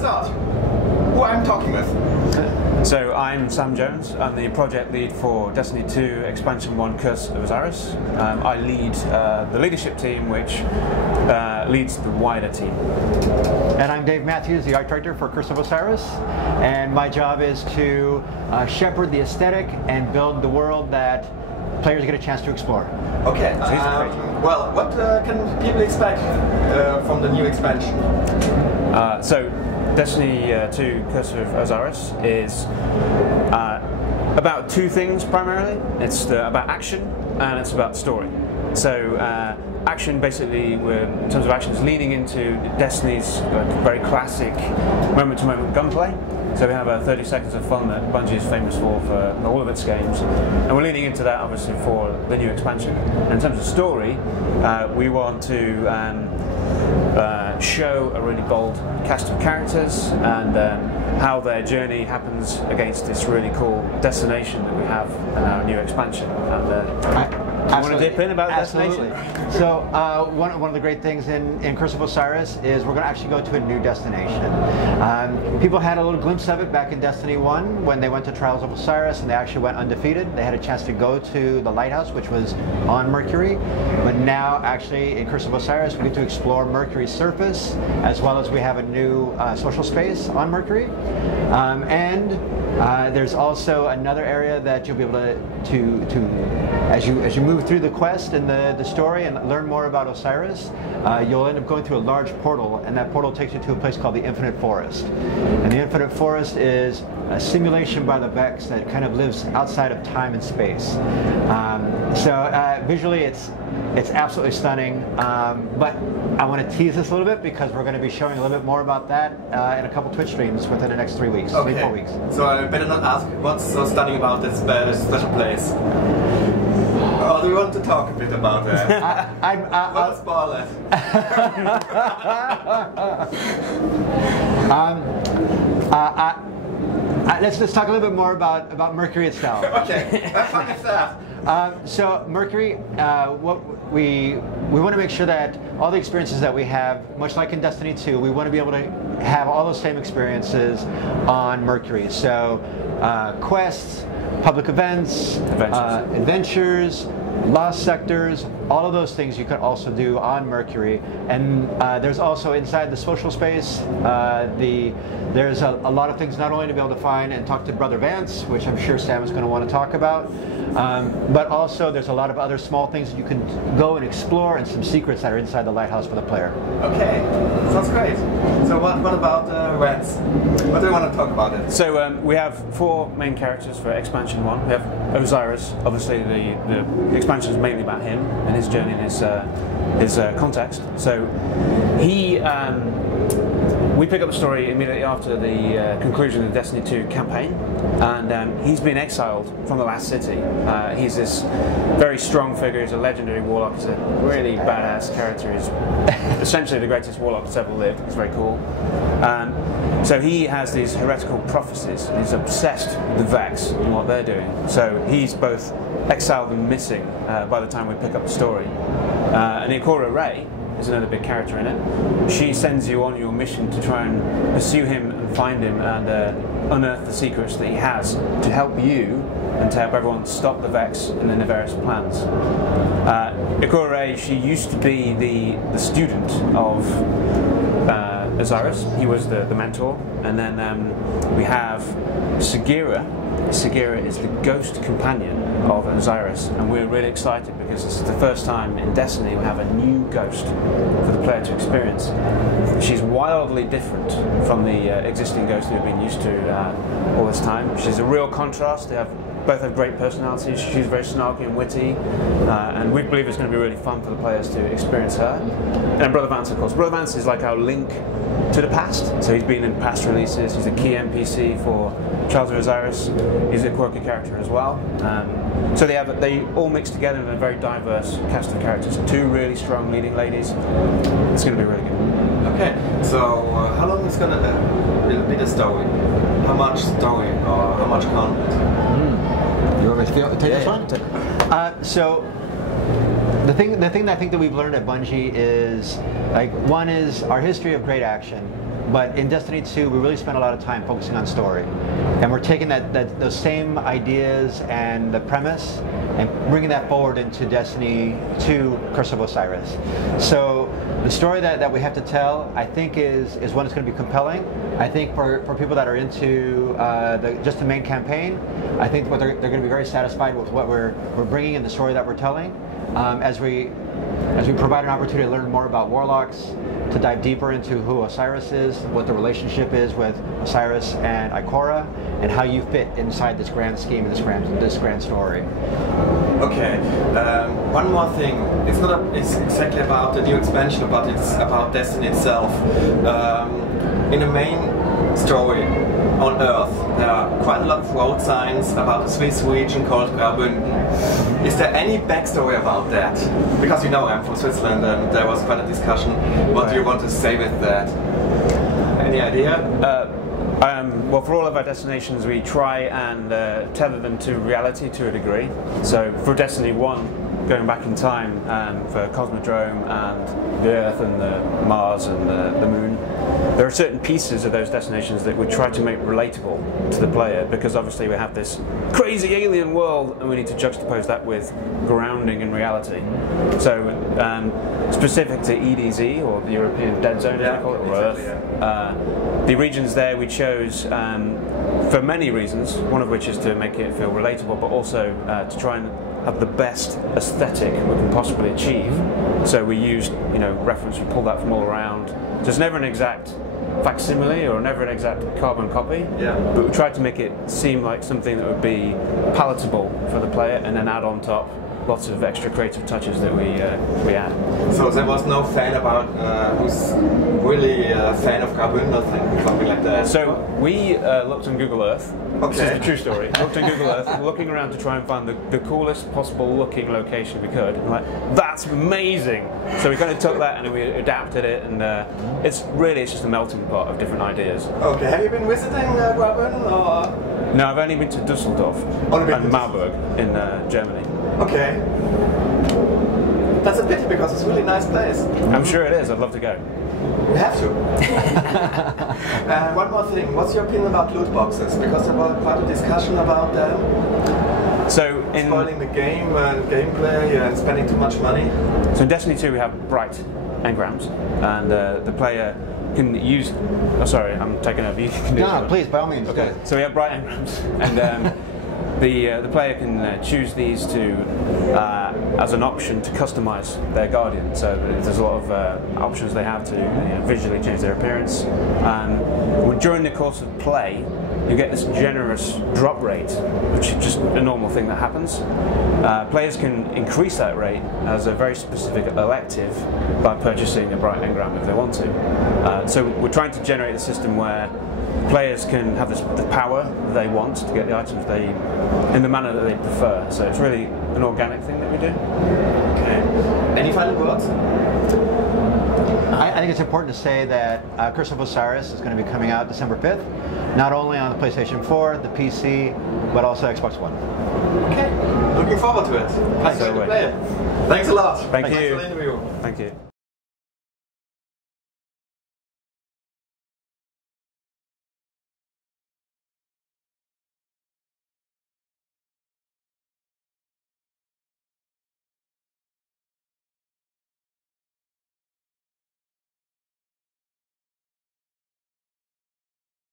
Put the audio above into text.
start. Who I'm talking with? So I'm Sam Jones. I'm the project lead for Destiny 2 Expansion 1 Curse of Osiris. I lead the leadership team, which leads the wider team. And I'm Dave Matthews, the art director for Curse of Osiris. And my job is to shepherd the aesthetic and build the world that players get a chance to explore. Okay, well, what can people expect from the new expansion? So Destiny 2 Curse of Osiris is about two things primarily. It's about action and it's about story. So action, basically, in terms of action, is leaning into Destiny's very classic moment-to-moment gunplay. So we have 30 seconds of fun that Bungie is famous for all of its games, and we're leaning into that obviously for the new expansion. And in terms of story, we want to show a really bold cast of characters and how their journey happens against this really cool destination that we have in our new expansion. And, you want to dip in about Absolutely. destination? So one of the great things in Curse of Osiris is we're going to actually go to a new destination. People had a little glimpse of it back in Destiny 1 when they went to Trials of Osiris and they actually went undefeated. They had a chance to go to the lighthouse, which was on Mercury. But now actually in Curse of Osiris we get to explore Mercury's surface, as well as we have a new social space on Mercury. There's also another area that you'll be able to as you move through the quest and the story and learn more about Osiris, you'll end up going through a large portal, and that portal takes you to a place called the Infinite Forest. And the Infinite Forest is a simulation by the Vex that kind of lives outside of time and space. Visually it's absolutely stunning, but I want to tease this a little bit because we're going to be showing a little bit more about that in a couple Twitch streams within the next 3 weeks, okay. 4 weeks. So I better not ask what's so stunning about this special place. Or do you want to talk a bit about that? I'll spoil it. Let's talk a little bit more about Mercury itself. Okay, have fun with that. So Mercury, what we want to make sure that all the experiences that we have, much like in Destiny 2, we want to be able to have all those same experiences on Mercury. So quests, public events, adventures, lost sectors, all of those things you can also do on Mercury. And there's also inside the social space, there's a lot of things not only to be able to find and talk to Brother Vance, which I'm sure Sam is going to want to talk about, but also there's a lot of other small things that you can go and explore and some secrets that are inside the lighthouse for the player. Okay, sounds great. So what about Vance? What do you want to talk about it? So we have 4 main characters for Expansion 1. We have Osiris, obviously the expansion is mainly about him and his journey and his context. So we pick up the story immediately after the conclusion of the Destiny 2 campaign, and he's been exiled from the last city. He's this very strong figure, he's a legendary warlock, he's a really badass character, he's essentially the greatest warlock that's ever lived, he's very cool. So he has these heretical prophecies, and he's obsessed with the Vex and what they're doing. So he's both exiled and missing by the time we pick up the story. And Ikora Rey is another big character in it. She sends you on your mission to try and pursue him and find him and unearth the secrets that he has to help you and to help everyone stop the Vex and their nefarious plans. Ikora Rey, she used to be the student of Osiris. He was the mentor. And then we have Sagira. Sagira is the ghost companion of Osiris, and we're really excited because this is the first time in Destiny we have a new ghost for the player to experience. She's wildly different from the existing ghosts we've been used to all this time. She's a real contrast. They both have great personalities. She's very snarky and witty, and we believe it's going to be really fun for the players to experience her. And then Brother Vance, of course. Brother Vance is like our link to the past. So he's been in past releases. He's a key NPC for Trials of Osiris. He's a quirky character as well. So they all mix together in a very diverse cast of characters. 2 really strong leading ladies. It's going to be really good. Okay, so how long is going to be the story? How much story or how much content? You want me to take this one? So the thing that I think that we've learned at Bungie is, like, one is our history of great action. but in Destiny 2, we really spent a lot of time focusing on story. And we're taking those same ideas and the premise and bringing that forward into Destiny 2 Curse of Osiris. So the story that we have to tell, I think, is one that's going to be compelling. I think for people that are into just the main campaign, I think they're going to be very satisfied with what we're bringing and the story that we're telling. As we provide an opportunity to learn more about Warlocks, to dive deeper into who Osiris is, what the relationship is with Osiris and Ikora, and how you fit inside this grand scheme and this grand story. Okay, one more thing. It's exactly about the new expansion, but it's about Destiny itself. In the main story on Earth, there are quite a lot of road signs about a Swiss region called Graubünden. Is there any backstory about that? Because you know I'm from Switzerland and there was quite a discussion. What do you want to say with that? Any idea? Well, for all of our destinations, we try and tether them to reality to a degree. So for Destiny 1, going back in time, for Cosmodrome and the Earth and the Mars and the Moon, there are certain pieces of those destinations that we try to make relatable to the player, because obviously we have this crazy alien world and we need to juxtapose that with grounding in reality. So specific to EDZ, or the European Dead Zone, as we call it, or Earth, the regions there we chose for many reasons, one of which is to make it feel relatable, but also to try and have the best aesthetic we can possibly achieve. So we used, reference, we pulled that from all around. So it's never an exact facsimile or never an exact carbon copy, but we tried to make it seem like something that would be palatable for the player, and then add on top lots of extra creative touches that we add. So there was no fan about who's really a fan of Graubünden or something like that? So we looked on Google Earth. Okay. This is the true story. Looked on Google Earth, looking around to try and find the coolest possible looking location we could. And like, that's amazing! So we kind of took that and we adapted it, and it's just a melting pot of different ideas. Okay, have you been visiting Graubünden or? No, I've only been to Düsseldorf and Marburg in Germany. Okay. That's a pity because it's a really nice place. I'm sure it is. I'd love to go. We have to. One more thing. What's your opinion about loot boxes? Because there was quite a discussion about them. So spoiling the game and gameplay and spending too much money. So in Destiny 2 we have bright engrams, and the player can use. Oh, sorry, I'm taking over. You can do No, please, by all means. Okay. So we have bright engrams, and the player can choose these to as an option to customize their guardian. So there's a lot of options they have to visually change their appearance. During the course of play, you get this generous drop rate, which is just a normal thing that happens. Players can increase that rate as a very specific elective by purchasing a bright engram if they want to. So we're trying to generate a system where players can have the power they want to get the items in the manner that they prefer. So it's really an organic thing that we do. Okay. Any final words? I think it's important to say that Curse of Osiris is going to be coming out December 5th, not only on the PlayStation 4, the PC, but also Xbox One. Okay. Looking forward to it. Thanks for the player. Thanks a lot. Thanks for the interview. Thank you.